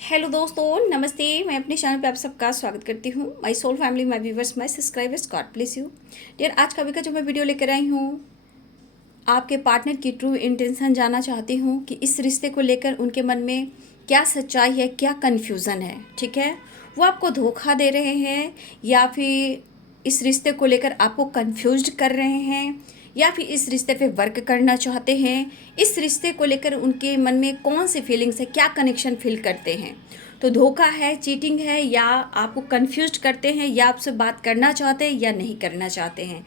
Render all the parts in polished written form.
Hello दोस्तों, नमस्ते। मैं अपने चैनल पे आप सबका स्वागत करती हूँ। My soul family, my viewers, my subscribers, God bless you dear. आज का का जो मैं वीडियो लेकर आई हूँ, आपके पार्टनर की ट्रू इंटेंशन जानना चाहती हूँ कि इस रिश्ते को लेकर उनके मन में क्या सच्चाई है, क्या कन्फ्यूज़न है। ठीक है, वो आपको धोखा दे रहे हैं या फिर इस रिश्ते को लेकर आपको कन्फ्यूज्ड कर रहे हैं या फिर इस रिश्ते पे वर्क करना चाहते हैं। इस रिश्ते को लेकर उनके मन में कौन सी फीलिंग्स है, क्या कनेक्शन फील करते हैं। तो धोखा है, चीटिंग है, या आपको कन्फ्यूज्ड करते हैं, या आपसे बात करना चाहते हैं या नहीं करना चाहते हैं।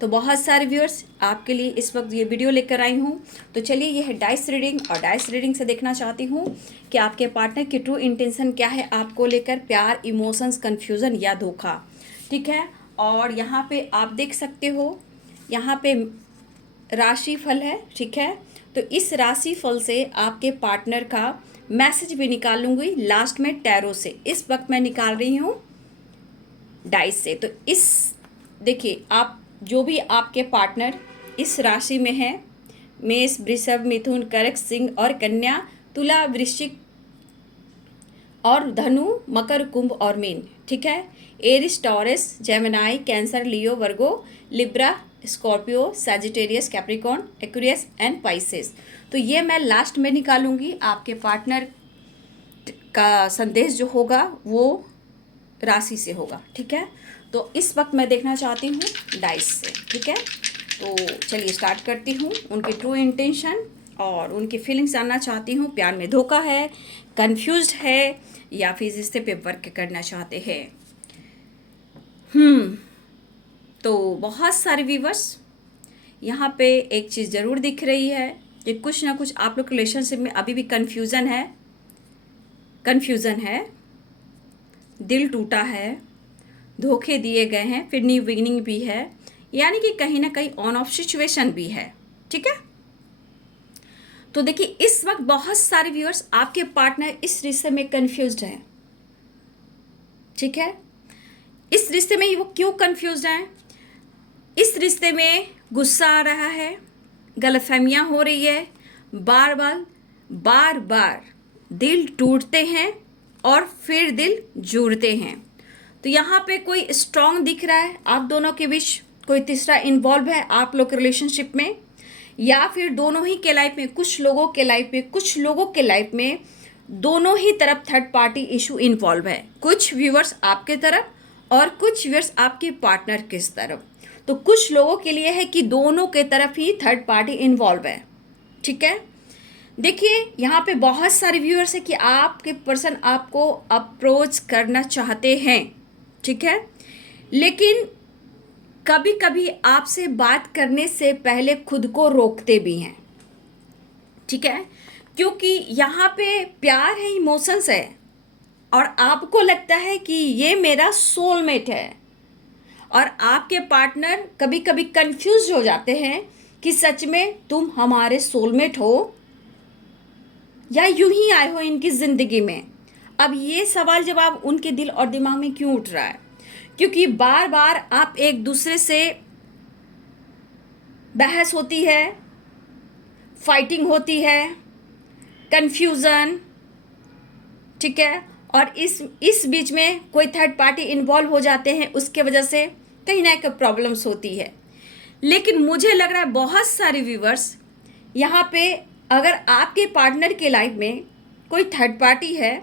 तो बहुत सारे व्यूअर्स आपके लिए इस वक्त ये वीडियो लेकर आई हूँ। तो चलिए, यह है डाइस रीडिंग, और डाइस रीडिंग से देखना चाहती हूँ कि आपके पार्टनर की ट्रू इंटेंशन क्या है आपको लेकर, प्यार, इमोशंस, कन्फ्यूज़न या धोखा। ठीक है, और यहाँ पे आप देख सकते हो, यहाँ पे राशि फल है। ठीक है, तो इस राशि फल से आपके पार्टनर का मैसेज भी निकालूंगी लास्ट में टैरो से। इस वक्त मैं निकाल रही हूँ डाइस से। तो इस देखिए, आप जो भी आपके पार्टनर इस राशि में है, मेष, वृषभ, मिथुन, कर्क, सिंह और कन्या, तुला, वृश्चिक और धनु, मकर, कुंभ और मीन। ठीक है, Aries, Taurus, Gemini, Cancer, Leo, Virgo, Libra, Scorpio, Sagittarius, Capricorn, Aquarius and Pisces. तो ये मैं लास्ट में निकालूंगी। आपके पार्टनर का संदेश जो होगा वो राशि से होगा। ठीक है, तो इस वक्त मैं देखना चाहती हूँ डाइस से। ठीक है, तो चलिए स्टार्ट करती हूँ। उनकी ट्रू इंटेंशन और उनकी फीलिंग्स जानना चाहती हूँ। प्यार में धोखा है, कंफ्यूज्ड है, या फिर रिश्ते पे वर्क करना चाहते हैं। तो बहुत सारे व्यूवर्स, यहाँ पे एक चीज़ ज़रूर दिख रही है कि कुछ ना कुछ आप लोग रिलेशनशिप में अभी भी कन्फ्यूज़न है, दिल टूटा है, धोखे दिए गए हैं, फिर न्यू बिगिनिंग भी है, यानी कि कहीं ना कहीं ऑन ऑफ सिचुएशन भी है। ठीक है, तो देखिए, इस वक्त बहुत सारे व्यूअर्स आपके पार्टनर इस रिश्ते में कंफ्यूज्ड हैं। ठीक है, इस रिश्ते में वो क्यों कंफ्यूज्ड हैं? इस रिश्ते में गुस्सा आ रहा है, गलतफहमियां हो रही है, बार बार दिल टूटते हैं और फिर दिल जुड़ते हैं। तो यहाँ पे कोई स्ट्रांग दिख रहा है, आप दोनों के बीच कोई तीसरा इन्वॉल्व है आप लोग के रिलेशनशिप में, या फिर दोनों ही के लाइफ में, कुछ लोगों के लाइफ में दोनों ही तरफ थर्ड पार्टी इशू इन्वॉल्व है। कुछ व्यूअर्स आपके तरफ और कुछ व्यूअर्स आपके पार्टनर की तरफ। तो कुछ लोगों के लिए है कि दोनों के तरफ ही थर्ड पार्टी इन्वॉल्व है। ठीक है, देखिए, यहाँ पे बहुत सारे व्यूअर्स है कि आपके पर्सन आपको अप्रोच करना चाहते हैं। ठीक है, लेकिन कभी कभी आपसे बात करने से पहले खुद को रोकते भी हैं। ठीक है, क्योंकि यहाँ पे प्यार है, इमोशंस है, और आपको लगता है कि ये मेरा सोलमेट है, और आपके पार्टनर कभी कभी कंफ्यूज हो जाते हैं कि सच में तुम हमारे सोलमेट हो या यूं ही आए हो इनकी ज़िंदगी में। अब ये सवाल जवाब उनके दिल और दिमाग में क्यों उठ रहा है? क्योंकि बार बार आप एक दूसरे से बहस होती है, फाइटिंग होती है, कंफ्यूज़न। ठीक है, और इस बीच में कोई थर्ड पार्टी इन्वॉल्व हो जाते हैं, उसके वजह से कहीं ना कहीं प्रॉब्लम्स होती है। लेकिन मुझे लग रहा है बहुत सारे व्यूवर्स यहाँ पे, अगर आपके पार्टनर के लाइफ में कोई थर्ड पार्टी है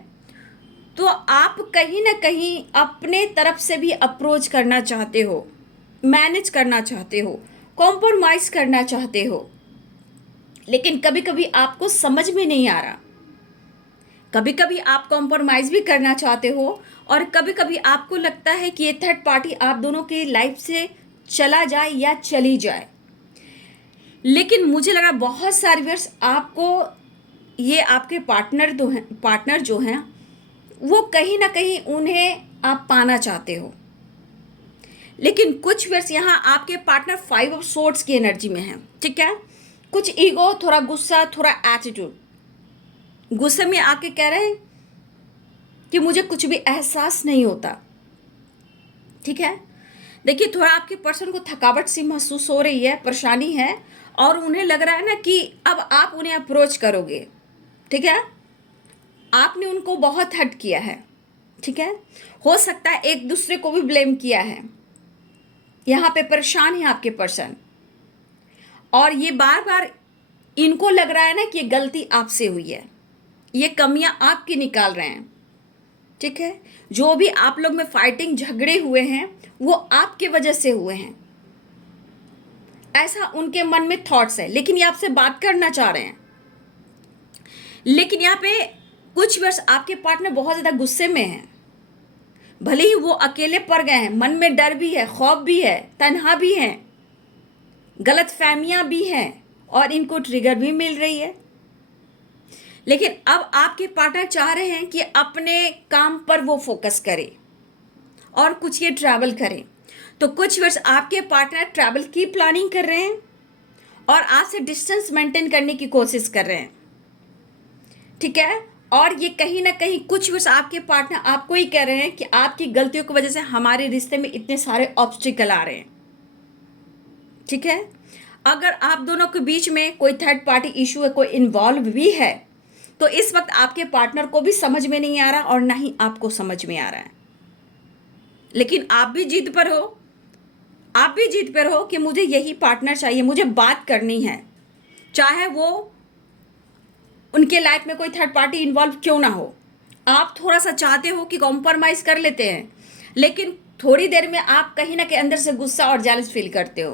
तो आप कहीं ना कहीं अपने तरफ से भी अप्रोच करना चाहते हो, मैनेज करना चाहते हो, कॉम्प्रोमाइज़ करना चाहते हो, लेकिन कभी कभी आपको समझ में नहीं आ रहा। कभी कभी आप कॉम्प्रोमाइज़ भी करना चाहते हो, और कभी कभी आपको लगता है कि ये थर्ड पार्टी आप दोनों की लाइफ से चला जाए या चली जाए। लेकिन मुझे लगा बहुत सारे व्यूअर्स आपको, ये आपके पार्टनर जो हैं वो कहीं ना कहीं उन्हें आप पाना चाहते हो। लेकिन कुछ व्यूअर्स यहाँ आपके पार्टनर 5 ऑफ सोर्ड्स की एनर्जी में है। ठीक है, कुछ ईगो, थोड़ा गुस्सा, थोड़ा एटीट्यूड, गुस्से में आके कह रहे हैं कि मुझे कुछ भी एहसास नहीं होता। ठीक है, देखिए, थोड़ा आपके पर्सन को थकावट सी महसूस हो रही है, परेशानी है, और उन्हें लग रहा है ना कि अब आप उन्हें अप्रोच करोगे। ठीक है, आपने उनको बहुत हर्ट किया है, ठीक है। हो सकता है एक दूसरे को भी ब्लेम किया है, यहाँ पे परेशान है आपके पर्सन, और ये बार बार इनको लग रहा है ना कि ये गलती आपसे हुई है, ये कमियां आपकी निकाल रहे हैं, ठीक है। जो भी आप लोग में फाइटिंग झगड़े हुए हैं वो आपके वजह से हुए हैं, ऐसा उनके मन में थॉट्स है। लेकिन ये आपसे बात करना चाह रहे हैं, लेकिन यहाँ पे कुछ वर्ष आपके पार्टनर बहुत ज़्यादा गुस्से में हैं। भले ही वो अकेले पड़ गए हैं, मन में डर भी है, खौफ भी है, तन्हा भी है, गलत फहमियाँ भी हैं, और इनको ट्रिगर भी मिल रही है। लेकिन अब आपके पार्टनर चाह रहे हैं कि अपने काम पर वो फोकस करें और कुछ ये ट्रैवल करें। तो कुछ वर्ष आपके पार्टनर ट्रैवल की प्लानिंग कर रहे हैं और आपसे डिस्टेंस मेंटेन करने की कोशिश कर रहे हैं, ठीक है। और ये कहीं ना कहीं कुछ वर्ष आपके पार्टनर आपको ही कह रहे हैं कि आपकी गलतियों की वजह से हमारे रिश्ते में इतने सारे ऑब्स्टिकल आ रहे हैं, ठीक है। अगर आप दोनों के बीच में कोई थर्ड पार्टी इशू है, कोई इन्वॉल्व भी है, तो इस वक्त आपके पार्टनर को भी समझ में नहीं आ रहा और ना ही आपको समझ में आ रहा है। लेकिन आप भी जिद पर हो, आप भी जिद पर हो कि मुझे यही पार्टनर चाहिए, मुझे बात करनी है, चाहे वो उनके लाइफ में कोई थर्ड पार्टी इन्वॉल्व क्यों ना हो। आप थोड़ा सा चाहते हो कि कॉम्प्रोमाइज कर लेते हैं, लेकिन थोड़ी देर में आप कहीं ना कहीं अंदर से गुस्सा और जेलस फील करते हो,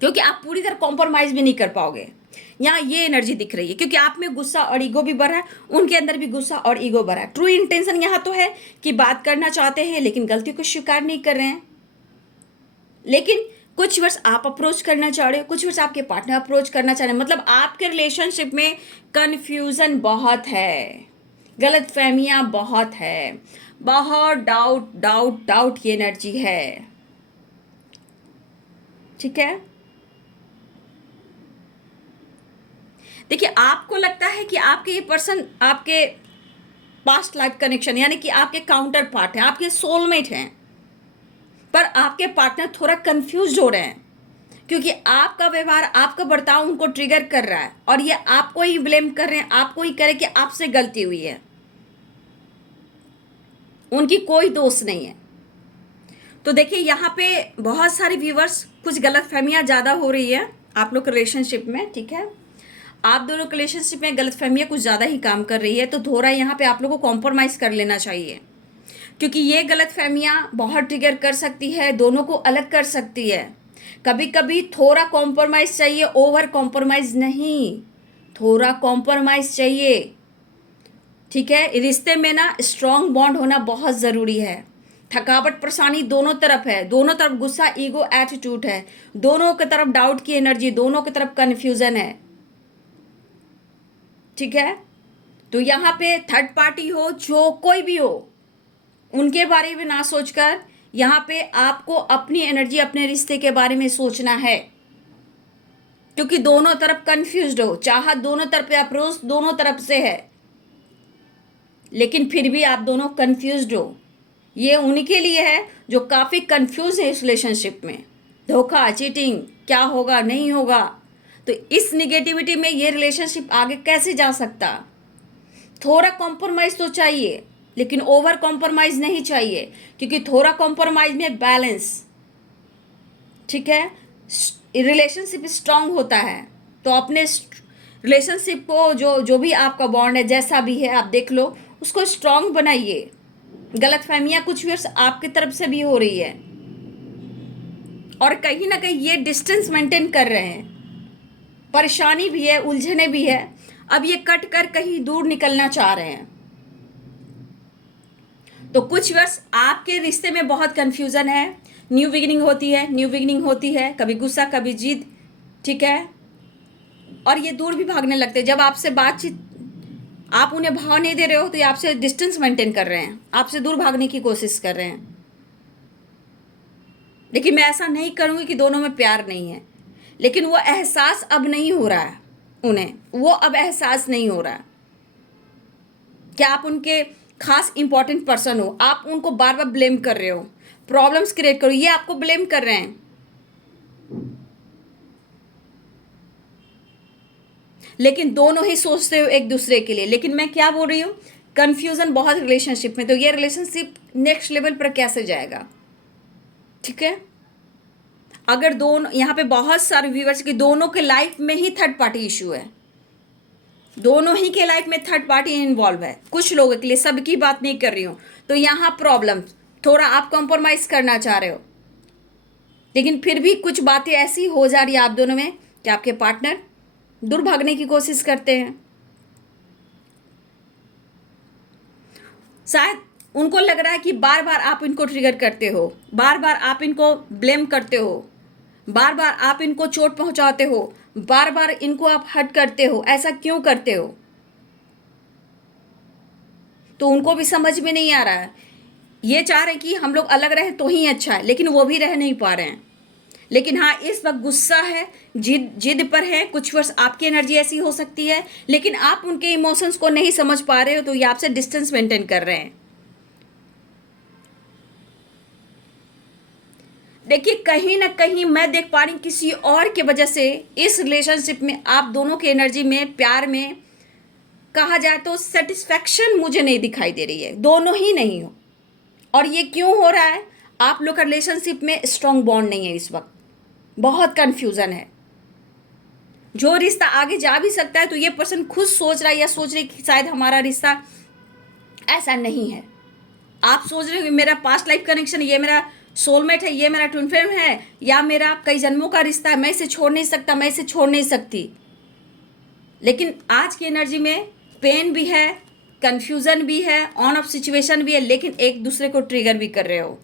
क्योंकि आप पूरी तरह कॉम्प्रोमाइज भी नहीं कर पाओगे। यहाँ ये एनर्जी दिख रही है, क्योंकि आप में गुस्सा और ईगो भी बढ़ा है, उनके अंदर भी गुस्सा और ईगो बढ़ा है। ट्रू इंटेंशन यहाँ तो है कि बात करना चाहते हैं, लेकिन गलती को स्वीकार नहीं कर रहे हैं। लेकिन कुछ वर्ष आप अप्रोच करना चाह रहे हो, कुछ वर्ष आपके पार्टनर अप्रोच करना चाह रहे हैं। मतलब आपके रिलेशनशिप में कन्फ्यूज़न बहुत है, गलत फहमियाँ बहुत है, बहुत डाउट डाउट डाउट की एनर्जी है, ठीक है। देखिए, आपको लगता है कि आपके ये पर्सन आपके पास्ट लाइफ कनेक्शन यानी कि आपके काउंटर पार्ट हैं, आपके सोलमेट हैं, पर आपके पार्टनर थोड़ा कंफ्यूज हो रहे हैं, क्योंकि आपका व्यवहार, आपका बर्ताव उनको ट्रिगर कर रहा है, और ये आपको ही ब्लेम कर रहे हैं, आपको ही करें कि आपसे गलती हुई है, उनकी कोई दोष नहीं है। तो देखिए, यहाँ पे बहुत सारे व्यूवर्स, कुछ गलत फहमियाँ ज़्यादा हो रही है आप लोग के रिलेशनशिप में, ठीक है। आप दोनों के रिलेशनशिप में गलत फहमियाँ कुछ ज़्यादा ही काम कर रही है, तो थोड़ा यहाँ पे आप लोगों को कॉम्प्रोमाइज़ कर लेना चाहिए, क्योंकि ये गलत फहमियाँ बहुत ट्रिगर कर सकती है, दोनों को अलग कर सकती है। कभी कभी थोड़ा कॉम्प्रोमाइज़ चाहिए, ओवर कॉम्प्रोमाइज़ नहीं, थोड़ा कॉम्प्रोमाइज़ चाहिए, ठीक है। रिश्ते में ना स्ट्रॉन्ग बॉन्ड होना बहुत ज़रूरी है। थकावट परेशानी दोनों तरफ है, दोनों तरफ गुस्सा, ईगो, एटीट्यूड है, दोनों की तरफ डाउट की एनर्जी, दोनों की तरफ कन्फ्यूज़न है, ठीक है। तो यहाँ पे थर्ड पार्टी हो, जो कोई भी हो, उनके बारे में ना सोचकर यहाँ पे आपको अपनी एनर्जी, अपने रिश्ते के बारे में सोचना है, क्योंकि दोनों तरफ कंफ्यूज्ड हो, चाहत दोनों तरफ, अप्रोच दोनों तरफ से है, लेकिन फिर भी आप दोनों कंफ्यूज्ड हो। ये उनके लिए है जो काफ़ी कंफ्यूज है इस रिलेशनशिप में, धोखा, चीटिंग, क्या होगा नहीं होगा। तो इस निगेटिविटी में ये रिलेशनशिप आगे कैसे जा सकता। थोड़ा कॉम्प्रोमाइज़ तो चाहिए, लेकिन ओवर कॉम्प्रोमाइज़ नहीं चाहिए, क्योंकि थोड़ा कॉम्प्रोमाइज़ में बैलेंस, ठीक है, रिलेशनशिप स्ट्रांग होता है। तो अपने रिलेशनशिप को, जो जो भी आपका बॉन्ड है, जैसा भी है, आप देख लो, उसको स्ट्रांग बनाइए। गलत फहमियाँ कुछ वर्ष आपकी तरफ से भी हो रही है, और कहीं ना कहीं ये डिस्टेंस मेंटेन कर रहे हैं, परेशानी भी है, उलझने भी है। अब ये कट कर कहीं दूर निकलना चाह रहे हैं। तो कुछ वर्ष आपके रिश्ते में बहुत कंफ्यूजन है, न्यू बिगिनिंग होती है, न्यू बिगिनिंग होती है, कभी गुस्सा कभी जिद, ठीक है। और ये दूर भी भागने लगते हैं जब आपसे बातचीत, आप उन्हें भाव नहीं दे रहे हो, तो ये आपसे डिस्टेंस मेंटेन कर रहे हैं, आपसे दूर भागने की कोशिश कर रहे हैं। लेकिन मैं ऐसा नहीं करूँगी कि दोनों में प्यार नहीं है, लेकिन वो एहसास अब नहीं हो रहा है उन्हें, वो अब एहसास नहीं हो रहा है कि आप उनके खास इंपॉर्टेंट पर्सन हो। आप उनको बार बार ब्लेम कर रहे हो, प्रॉब्लम्स क्रिएट करो, ये आपको ब्लेम कर रहे हैं। लेकिन दोनों ही सोचते हो एक दूसरे के लिए। लेकिन मैं क्या बोल रही हूँ, कन्फ्यूज़न बहुत रिलेशनशिप में, तो ये रिलेशनशिप नेक्स्ट लेवल पर कैसे जाएगा? ठीक है, अगर दोनों, यहाँ पे बहुत सारे व्यूअर्स की दोनों के लाइफ में ही थर्ड पार्टी इशू है, दोनों ही के लाइफ में थर्ड पार्टी इन्वॉल्व है, कुछ लोगों के लिए, सबकी बात नहीं कर रही हूँ। तो यहाँ प्रॉब्लम, थोड़ा आप कॉम्प्रोमाइज करना चाह रहे हो, लेकिन फिर भी कुछ बातें ऐसी हो जा रही है आप दोनों में कि आपके पार्टनर दूर भागने की कोशिश करते हैं। शायद उनको लग रहा है कि बार बार आप इनको ट्रिगर करते हो, बार बार आप इनको ब्लेम करते हो, बार बार आप इनको चोट पहुंचाते हो, बार बार इनको आप हर्ट करते हो। ऐसा क्यों करते हो? तो उनको भी समझ में नहीं आ रहा है। ये चाह रहे कि हम लोग अलग रहे तो ही अच्छा है, लेकिन वो भी रह नहीं पा रहे हैं। लेकिन हाँ, इस वक्त गुस्सा है, जिद पर है। कुछ वर्ष आपकी एनर्जी ऐसी हो सकती है, लेकिन आप उनके इमोशंस को नहीं समझ पा रहे हो, तो ये आपसे डिस्टेंस मेंटेन कर रहे हैं। देखिए, कहीं ना कहीं मैं देख पा रही हूँ किसी और की वजह से इस रिलेशनशिप में, आप दोनों की एनर्जी में, प्यार में कहा जाए तो सेटिस्फैक्शन मुझे नहीं दिखाई दे रही है, दोनों ही नहीं हो। और ये क्यों हो रहा है? आप लोग का रिलेशनशिप में स्ट्रॉन्ग बॉन्ड नहीं है इस वक्त, बहुत कन्फ्यूज़न है। जो रिश्ता आगे जा भी सकता है तो ये पर्सन खुद सोच रहा है या सोच रही कि शायद हमारा रिश्ता ऐसा नहीं है। आप सोच रहे हो कि मेरा पास्ट लाइफ कनेक्शन, ये मेरा सोलमेट है, ये मेरा ट्विन फ्लेम है, या मेरा कई जन्मों का रिश्ता है, मैं इसे छोड़ नहीं सकता, मैं इसे छोड़ नहीं सकती। लेकिन आज की एनर्जी में पेन भी है, कन्फ्यूज़न भी है, ऑन ऑफ सिचुएशन भी है, लेकिन एक दूसरे को ट्रिगर भी कर रहे हो।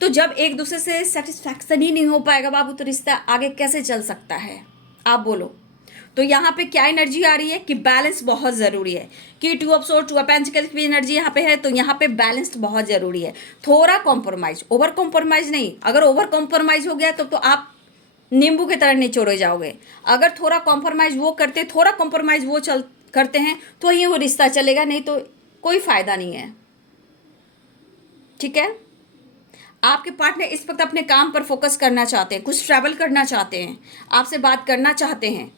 तो जब एक दूसरे से सेटिस्फैक्शन ही नहीं हो पाएगा बाबू, तो रिश्ता आगे कैसे चल सकता है? आप बोलो। तो यहाँ पे क्या एनर्जी आ रही है कि बैलेंस बहुत ज़रूरी है, कि two of sword, two of pentacles की एनर्जी यहाँ पे है, तो यहाँ पे बैलेंस बहुत ज़रूरी है। थोड़ा कॉम्प्रोमाइज, ओवर कॉम्प्रोमाइज नहीं। अगर ओवर कॉम्प्रोमाइज हो गया तो आप नींबू की तरह निचोड़े जाओगे। अगर थोड़ा कॉम्प्रोमाइज वो करते, थोड़ा कॉम्प्रोमाइज वो करते हैं, तो ये वो रिश्ता चलेगा, नहीं तो कोई फ़ायदा नहीं है। ठीक है, आपके पार्टनर इस वक्त अपने काम पर फोकस करना चाहते हैं, कुछ ट्रैवल करना चाहते हैं, आपसे बात करना चाहते हैं,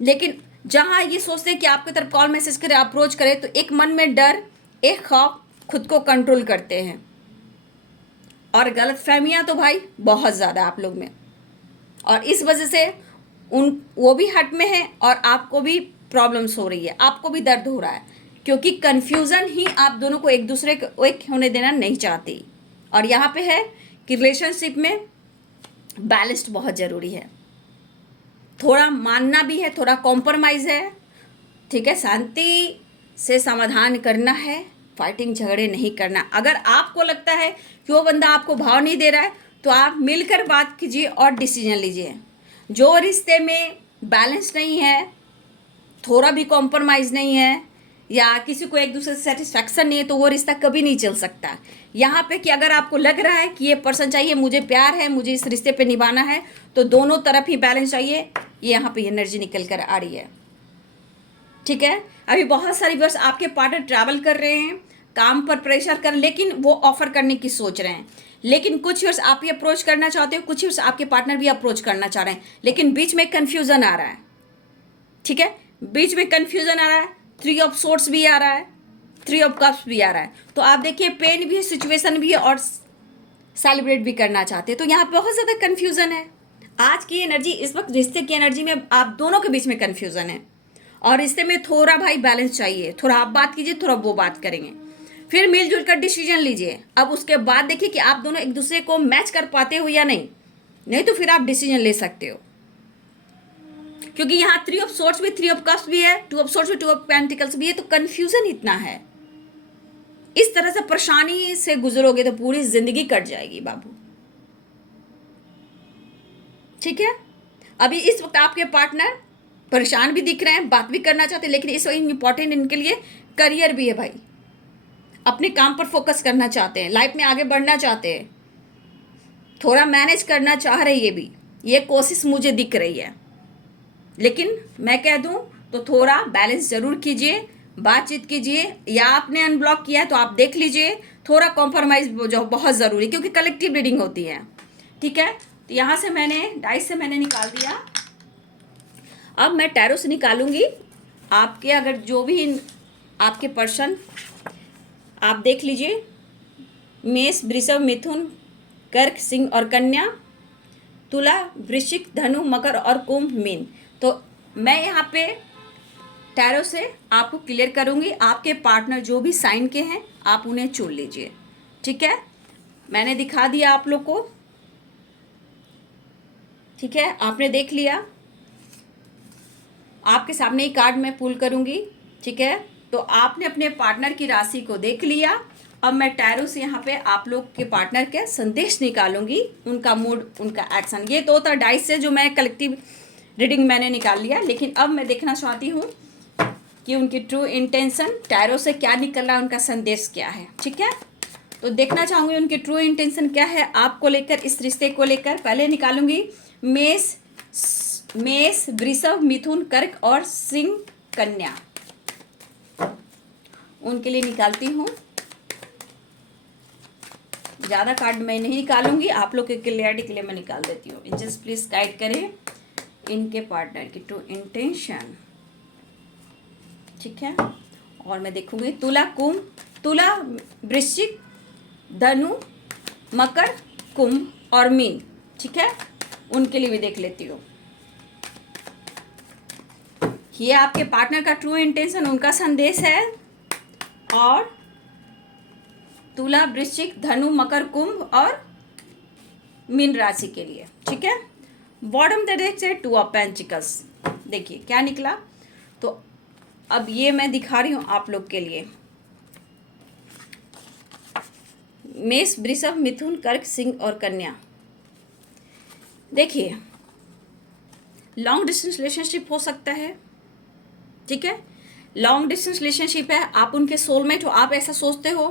लेकिन जहां ये सोचते हैं कि आपकी तरफ कॉल मैसेज करे, अप्रोच करे, तो एक मन में डर, एक खौफ खुद को कंट्रोल करते हैं। और गलतफहमियां तो भाई बहुत ज़्यादा आप लोग में, और इस वजह से वो भी हट में है और आपको भी प्रॉब्लम्स हो रही है, आपको भी दर्द हो रहा है, क्योंकि कन्फ्यूज़न ही आप दोनों को एक दूसरे को एक होने देना नहीं चाहती। और यहाँ पे है कि रिलेशनशिप में बैलेंस बहुत ज़रूरी है, थोड़ा मानना भी है, थोड़ा कॉम्प्रोमाइज़ है। ठीक है, शांति से समाधान करना है, फाइटिंग झगड़े नहीं करना। अगर आपको लगता है कि वो बंदा आपको भाव नहीं दे रहा है, तो आप मिलकर बात कीजिए और डिसीजन लीजिए। जो रिश्ते में बैलेंस नहीं है, थोड़ा भी कॉम्प्रोमाइज़ नहीं है, या किसी को एक दूसरे से सेटिस्फैक्शन नहीं है, तो वो रिश्ता कभी नहीं चल सकता। यहाँ पे कि अगर आपको लग रहा है कि ये पर्सन चाहिए, मुझे प्यार है, मुझे इस रिश्ते पे निभाना है, तो दोनों तरफ ही बैलेंस चाहिए। ये यहाँ पे एनर्जी निकल कर आ रही है। ठीक है, अभी बहुत सारी वर्ष आपके पार्टनर ट्रैवल कर रहे हैं, काम पर प्रेशर कर, लेकिन वो ऑफर करने की सोच रहे हैं। लेकिन कुछ वर्ष आप ही अप्रोच करना चाहते हो, कुछ वर्ष आपके पार्टनर भी अप्रोच करना चाह रहे हैं, लेकिन बीच में कन्फ्यूज़न आ रहा है। ठीक है, बीच में कन्फ्यूज़न आ रहा है, 3 ऑफ सोर्ड्स भी आ रहा है, 3 ऑफ कप्स भी आ रहा है। तो आप देखिए, पेन भी है, सिचुएशन भी है, और सेलिब्रेट भी करना चाहते हैं। तो यहाँ बहुत ज़्यादा कन्फ्यूज़न है। आज की एनर्जी, इस वक्त रिश्ते की एनर्जी में आप दोनों के बीच में कन्फ्यूज़न है, और रिश्ते में थोड़ा भाई बैलेंस चाहिए। थोड़ा आप बात कीजिए, थोड़ा वो बात करेंगे, फिर मिलजुल कर डिसीजन लीजिए। अब उसके बाद देखिए कि आप दोनों एक दूसरे को मैच कर पाते हो या नहीं तो फिर आप डिसीजन ले सकते हो। क्योंकि यहाँ 3 ऑफ सोर्ड्स भी, 3 ऑफ कप्स भी है, 2 ऑफ सोर्ड्स भी, 2 ऑफ पेंटिकल्स भी है। तो कन्फ्यूजन इतना है, इस तरह से परेशानी से गुजरोगे तो पूरी जिंदगी कट जाएगी बाबू। ठीक है, अभी इस वक्त आपके पार्टनर परेशान भी दिख रहे हैं, बात भी करना चाहते हैं, लेकिन इस वक्त इम्पॉर्टेंट इनके लिए करियर भी है भाई। अपने काम पर फोकस करना चाहते हैं, लाइफ में आगे बढ़ना चाहते हैं, थोड़ा मैनेज करना चाह रहे हैं, ये कोशिश मुझे दिख रही है। लेकिन मैं कह दूं तो थोड़ा बैलेंस ज़रूर कीजिए, बातचीत कीजिए, या आपने अनब्लॉक किया है तो आप देख लीजिए। थोड़ा कॉम्प्रोमाइज़ जो बहुत ज़रूरी, क्योंकि कलेक्टिव रीडिंग होती है। ठीक है, तो यहाँ से मैंने डाइस से मैंने निकाल दिया। अब मैं टैरो से निकालूंगी आपके, अगर जो भी आपके पर्सन, आप देख लीजिए, मेष, वृषभ, मिथुन, कर्क, सिंह और कन्या, तुला, वृश्चिक, धनु, मकर और कुंभ, मीन। तो मैं यहाँ पे टैरो से आपको क्लियर करूँगी। आपके पार्टनर जो भी साइन के हैं आप उन्हें चुन लीजिए, ठीक है। मैंने दिखा दिया आप लोग को, ठीक है, आपने देख लिया। आपके सामने ही कार्ड मैं पुल करूँगी, ठीक है। तो आपने अपने पार्टनर की राशि को देख लिया। अब मैं टैरो से यहाँ पे आप लोग के पार्टनर के संदेश निकालूंगी, उनका मूड, उनका एक्शन। ये तो होता डाइस से जो मैं कलेक्टिव रीडिंग मैंने निकाल लिया, लेकिन अब मैं देखना चाहती हूँ कि उनकी ट्रू इंटेंशन, टैरो से क्या निकल रहा है, उनका संदेश क्या है, ठीक है। तो देखना चाहूँगी उनकी ट्रू इंटेंशन क्या है आपको लेकर, इस रिश्ते को लेकर। पहले निकालूंगी मेष, वृषभ, मिथुन, कर्क और सिंह, कन्या, उनके लिए निकालती हूँ। ज़्यादा कार्ड मैं नहीं निकालूंगी, आप लोग के क्लियरिटी के लिए मैं निकाल देती हूँ। एंजल्स प्लीज गाइड करें इनके पार्टनर की ट्रू इंटेंशन, ठीक है। और मैं देखूंगी तुला, कुंभ, तुला, वृश्चिक, धनु, मकर, कुंभ और मीन, ठीक है, उनके लिए भी देख लेती हूँ। ये आपके पार्टनर का ट्रू इंटेंशन, उनका संदेश है। और तुला, वृश्चिक, धनु, मकर, कुंभ और मीन राशि के लिए, ठीक है। बॉटम द डेक से 2 ऑफ पेंटिकल्स, देखिए क्या निकला। तो अब ये मैं दिखा रही हूँ आप लोग के लिए। मेष, वृषभ, मिथुन, कर्क, सिंह और कन्या। देखिए, लॉन्ग डिस्टेंस रिलेशनशिप हो सकता है, ठीक है। लॉन्ग डिस्टेंस रिलेशनशिप है, आप उनके सोलमेट हो, आप ऐसा सोचते हो,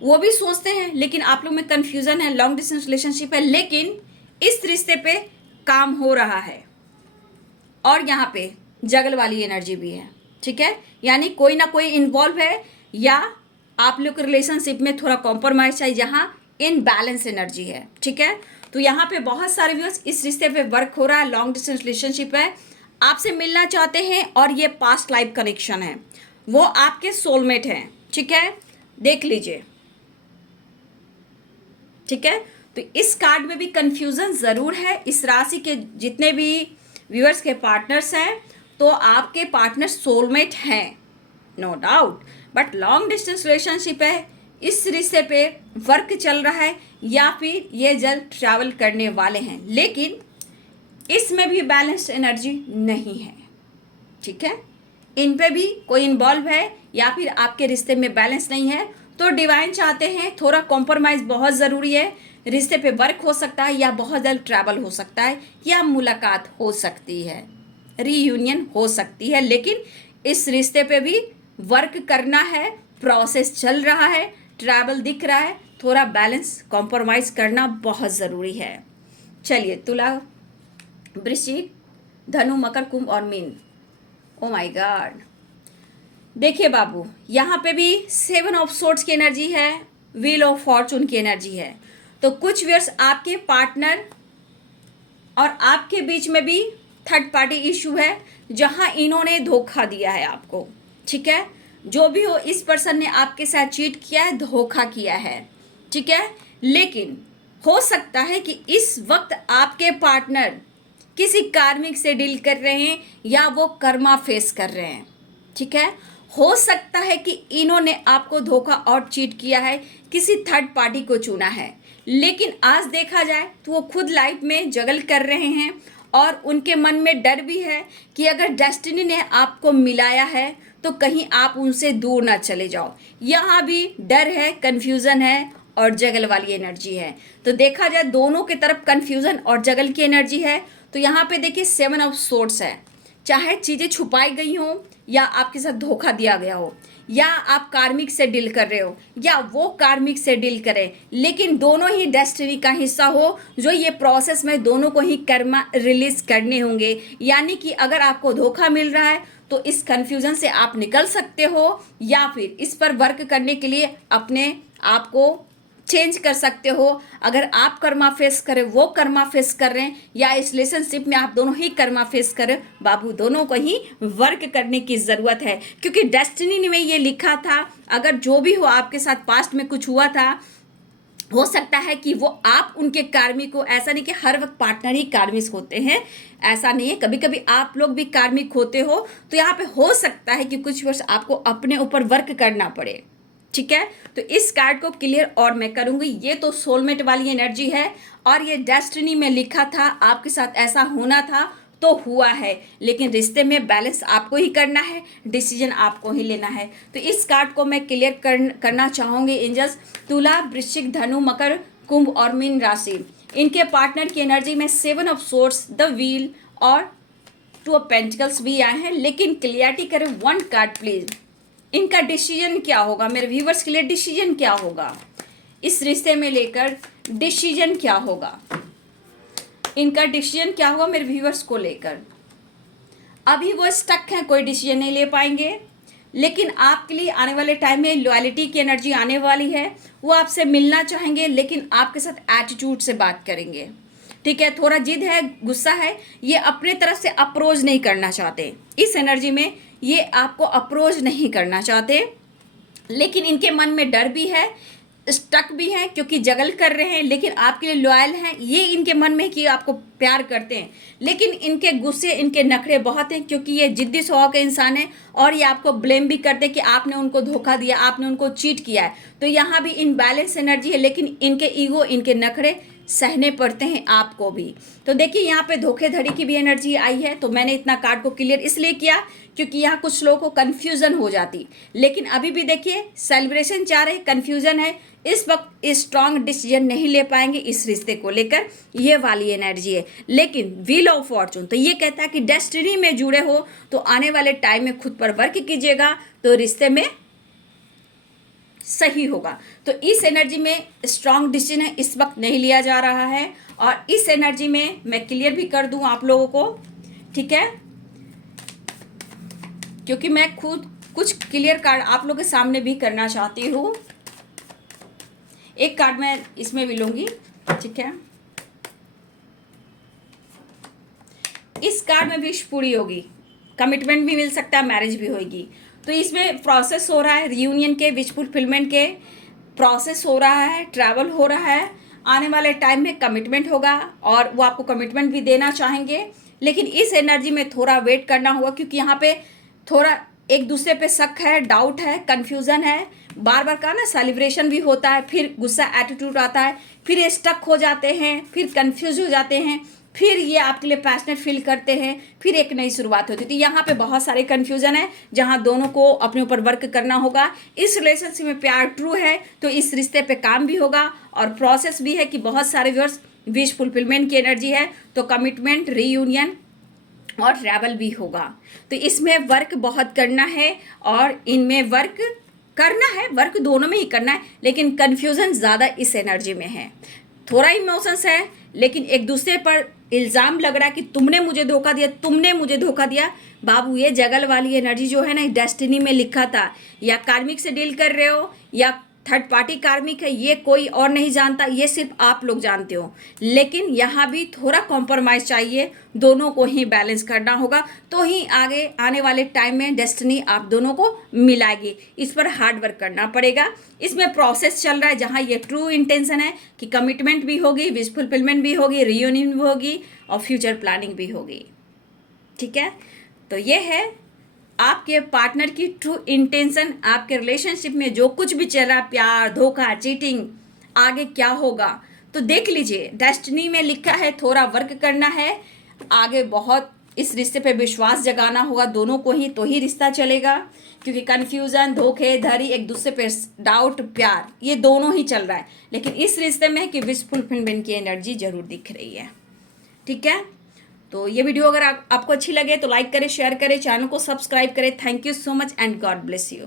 वो भी सोचते हैं, लेकिन आप लोग में कन्फ्यूजन है। लॉन्ग डिस्टेंस रिलेशनशिप है, लेकिन इस रिश्ते पे काम हो रहा है और यहाँ पे जगल वाली एनर्जी भी है, ठीक है। यानी कोई ना कोई इन्वॉल्व है, या आप लोग के रिलेशनशिप में थोड़ा कॉम्प्रोमाइज है, जहाँ इनबैलेंस एनर्जी है, ठीक है। तो यहाँ पे बहुत सारे व्यूअर्स इस रिश्ते पे वर्क हो रहा है। लॉन्ग डिस्टेंस रिलेशनशिप है, आपसे मिलना चाहते हैं और ये पास्ट लाइफ कनेक्शन है, वो आपके सोलमेट हैं, ठीक है। देख लीजिए, ठीक है। तो इस कार्ड में भी कंफ्यूजन ज़रूर है। इस राशि के जितने भी व्यूअर्स के पार्टनर्स हैं, तो आपके पार्टनर सोलमेट हैं, no doubt. But long distance relationship है, इस रिश्ते पे वर्क चल रहा है, या फिर ये जल्द ट्रैवल करने वाले हैं, लेकिन इसमें भी बैलेंस्ड एनर्जी नहीं है, ठीक है। इन पे भी कोई इन्वॉल्व है, या फिर आपके रिश्ते में बैलेंस नहीं है, तो डिवाइन चाहते हैं थोड़ा कॉम्प्रोमाइज़ बहुत ज़रूरी है। रिश्ते पे वर्क हो सकता है, या बहुत जल्द ट्रैवल हो सकता है, या मुलाकात हो सकती है, रीयूनियन हो सकती है, लेकिन इस रिश्ते पे भी वर्क करना है। प्रोसेस चल रहा है, ट्रैवल दिख रहा है, थोड़ा बैलेंस कॉम्प्रोमाइज़ करना बहुत ज़रूरी है। चलिए, तुला, वृश्चिक, धनु, मकर, कुंभ और मीन। ओ माय गॉड, देखिए बाबू, यहाँ पे भी 7 ऑफ सोर्ड्स की एनर्जी है, व्हील ऑफ फॉर्चून की एनर्जी है। तो कुछ व्यूअर्स आपके पार्टनर और आपके बीच में भी थर्ड पार्टी इशू है, जहाँ इन्होंने धोखा दिया है आपको, ठीक है। जो भी हो, इस पर्सन ने आपके साथ चीट किया है, धोखा किया है, ठीक है। लेकिन हो सकता है कि इस वक्त आपके पार्टनर किसी कार्मिक से डील कर रहे हैं, या वो कर्मा फेस कर रहे हैं, ठीक है। हो सकता है कि इन्होंने आपको धोखा और चीट किया है, किसी थर्ड पार्टी को चुना है, लेकिन आज देखा जाए तो वो खुद लाइफ में जगल कर रहे हैं, और उनके मन में डर भी है कि अगर डेस्टिनी ने आपको मिलाया है तो कहीं आप उनसे दूर ना चले जाओ। यहाँ भी डर है, कन्फ्यूज़न है और जगल वाली एनर्जी है। तो देखा जाए दोनों की तरफ कन्फ्यूज़न और जगल की एनर्जी है। तो यहाँ पे देखिए 7 ऑफ सोर्ड्स है, चाहे चीज़ें छुपाई गई हों, या आपके साथ धोखा दिया गया हो, या आप कार्मिक से डील कर रहे हो, या वो कार्मिक से डील करें, लेकिन दोनों ही डेस्टिनी का हिस्सा हो, जो ये प्रोसेस में दोनों को ही कर्मा रिलीज करने होंगे। यानी कि अगर आपको धोखा मिल रहा है तो इस कन्फ्यूज़न से आप निकल सकते हो, या फिर इस पर वर्क करने के लिए अपने आप को चेंज कर सकते हो। अगर आप कर्मा फेस करें, वो कर्मा फेस कर रहे हैं, या इस रिलेशनशिप में आप दोनों ही कर्मा फेस करें, बाबू दोनों को ही वर्क करने की ज़रूरत है। क्योंकि डेस्टिनी में ये लिखा था, अगर जो भी हो आपके साथ पास्ट में कुछ हुआ था, हो सकता है कि वो आप उनके कार्मिक को, ऐसा नहीं कि हर वक्त पार्टनर ही कार्मिक होते हैं, ऐसा नहीं है, कभी कभी आप लोग भी कार्मिक होते हो। तो यहाँ पे हो सकता है कि कुछ वर्ष आपको अपने ऊपर वर्क करना पड़े। ठीक है, तो इस कार्ड को क्लियर और मैं करूंगी। ये तो सोलमेट वाली एनर्जी है और ये डेस्टिनी में लिखा था, आपके साथ ऐसा होना था तो हुआ है, लेकिन रिश्ते में बैलेंस आपको ही करना है, डिसीजन आपको ही लेना है। तो इस कार्ड को मैं क्लियर करना चाहूँगी एंजल्स। तुला, वृश्चिक, धनु, मकर, कुंभ और मीन राशि, इनके पार्टनर की एनर्जी में 7 ऑफ सोर्स, द व्हील और 2 ऑफ पेंटिकल्स भी आए हैं। लेकिन क्लियरिटी करें वन कार्ड प्लीज, इनका डिसीजन क्या होगा मेरे व्यूवर्स के लिए, डिसीजन क्या होगा इस रिश्ते में लेकर, डिसीजन क्या होगा इनका, डिसीजन क्या होगा मेरे व्यूवर्स को लेकर। अभी वो स्टक हैं, कोई डिसीजन नहीं ले पाएंगे, लेकिन आपके लिए आने वाले टाइम में लॉयल्टी की एनर्जी आने वाली है। वो आपसे मिलना चाहेंगे, लेकिन आपके साथ एटीट्यूड से बात करेंगे। ठीक है, थोड़ा जिद है, गुस्सा है, ये अपने तरफ से अप्रोच नहीं करना चाहते। इस एनर्जी में ये आपको अप्रोच नहीं करना चाहते, लेकिन इनके मन में डर भी है, स्टक भी है, क्योंकि जगल कर रहे हैं, लेकिन आपके लिए लॉयल हैं। ये इनके मन में कि आपको प्यार करते हैं, लेकिन इनके गुस्से, इनके नखरे बहुत हैं, क्योंकि ये जिद्दी स्वभाव के इंसान हैं और ये आपको ब्लेम भी करते हैं कि आपने उनको धोखा दिया, आपने उनको चीट किया है। तो यहाँ भी इनबैलेंस एनर्जी है, लेकिन इनके ईगो, इनके नखरे सहने पड़ते हैं आपको भी। तो देखिए यहाँ पे धोखेधड़ी की भी एनर्जी आई है। तो मैंने इतना कार्ड को क्लियर इसलिए किया क्योंकि यहाँ कुछ लोगों को कन्फ्यूज़न हो जाती, लेकिन अभी भी देखिए सेलिब्रेशन चाह रहे, कन्फ्यूज़न है, इस वक्त स्ट्रॉन्ग डिसीजन नहीं ले पाएंगे इस रिश्ते को लेकर, ये वाली एनर्जी है। लेकिन व्हील ऑफ फॉर्चून तो ये कहता है कि डेस्टिनी में जुड़े हो तो आने वाले टाइम में खुद पर वर्क कीजिएगा तो रिश्ते में सही होगा। तो इस एनर्जी में स्ट्रॉन्ग डिसीजन है इस वक्त नहीं लिया जा रहा है, और इस एनर्जी में मैं क्लियर भी कर दूं आप लोगों को, ठीक है, क्योंकि मैं खुद कुछ क्लियर कार्ड आप लोगों के सामने भी करना चाहती हूँ। एक कार्ड मैं इसमें भी लूंगी, ठीक है, इस कार्ड में विश पूरी होगी, कमिटमेंट भी मिल सकता है, मैरिज भी होगी। तो इसमें प्रोसेस हो रहा है रियूनियन के, विश फुलफिलमेंट के प्रोसेस हो रहा है, ट्रैवल हो रहा है, आने वाले टाइम में कमिटमेंट होगा और वो आपको कमिटमेंट भी देना चाहेंगे। लेकिन इस एनर्जी में थोड़ा वेट करना होगा, क्योंकि यहाँ पे थोड़ा एक दूसरे पे शक है, डाउट है, कन्फ्यूज़न है, बार बार का ना सेलिब्रेशन भी होता है, फिर गुस्सा एटीट्यूड आता है, फिर ये स्टक हो जाते हैं, फिर कंफ्यूज हो जाते हैं, फिर ये आपके लिए पैशनेट फील करते हैं, फिर एक नई शुरुआत होती है। तो यहाँ पे बहुत सारे कन्फ्यूज़न है जहाँ दोनों को अपने ऊपर वर्क करना होगा। इस रिलेशनशिप में प्यार ट्रू है तो इस रिश्ते पे काम भी होगा, और प्रोसेस भी है कि बहुत सारे व्यूअर्स विश फुलफिलमेंट की एनर्जी है, तो कमिटमेंट, रीयूनियन और ट्रैवल भी होगा। तो इसमें वर्क बहुत करना है और इनमें वर्क करना है, वर्क दोनों में ही करना है, लेकिन कन्फ्यूज़न ज़्यादा इस एनर्जी में है। थोड़ा इमोशंस है, लेकिन एक दूसरे पर इल्ज़ाम लग रहा है कि तुमने मुझे धोखा दिया, तुमने मुझे धोखा दिया। बाबू ये जगल वाली एनर्जी जो है ना, डेस्टिनी में लिखा था, या कार्मिक से डील कर रहे हो या थर्ड पार्टी कार्मिक है, ये कोई और नहीं जानता, ये सिर्फ आप लोग जानते हो। लेकिन यहाँ भी थोड़ा कॉम्प्रोमाइज़ चाहिए, दोनों को ही बैलेंस करना होगा, तो ही आगे आने वाले टाइम में डेस्टिनी आप दोनों को मिलाएगी। इस पर हार्ड वर्क करना पड़ेगा। इसमें प्रोसेस चल रहा है जहाँ ये ट्रू इंटेंशन है कि कमिटमेंट भी होगी, विश फुलफिलमेंट भी होगी, रियूनियन भी होगी और फ्यूचर प्लानिंग भी होगी। ठीक है, तो ये है आपके पार्टनर की ट्रू इंटेंशन। आपके रिलेशनशिप में जो कुछ भी चल रहा, प्यार, धोखा, चीटिंग, आगे क्या होगा तो देख लीजिए। डेस्टिनी में लिखा है थोड़ा वर्क करना है, आगे बहुत इस रिश्ते पे विश्वास जगाना होगा दोनों को ही, तो ही रिश्ता चलेगा। क्योंकि कन्फ्यूज़न, धोखेधड़ी, एक दूसरे पे डाउट, प्यार, ये दोनों ही चल रहा है। लेकिन इस रिश्ते में है कि विश फुलफिलमेंट की एनर्जी जरूर दिख रही है। ठीक है, तो ये वीडियो अगर आपको अच्छी लगे तो लाइक करें, शेयर करें, चैनल को सब्सक्राइब करें। Thank you so much and God bless you.